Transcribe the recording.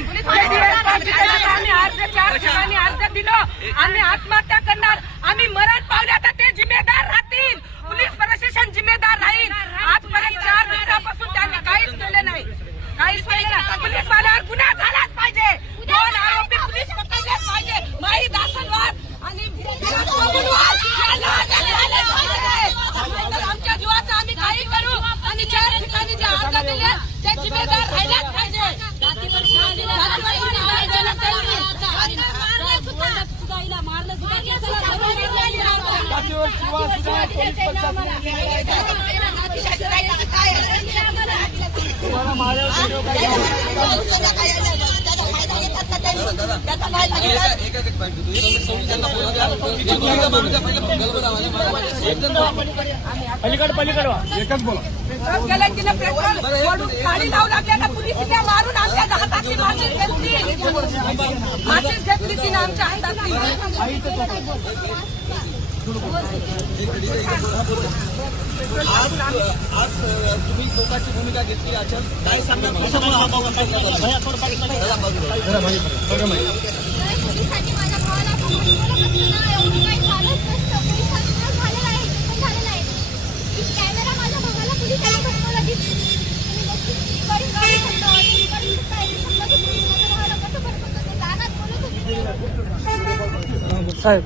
देतील आम्ही अर्ज चार ठिकाणी अर्ज दिलो. आम्ही आत्महत्या करणार. आम्ही मरण पावल्या तर ते जिम्मेदार राहतील. पोलीस प्रशासन जिम्मेदार राहील. पलीकडे पलीकडे. एकच बोला. पेट्रोल गाडी लावला. आज तुम्ही लोकांची भूमिका घेतली याच्यात काय सांगणार সাহেব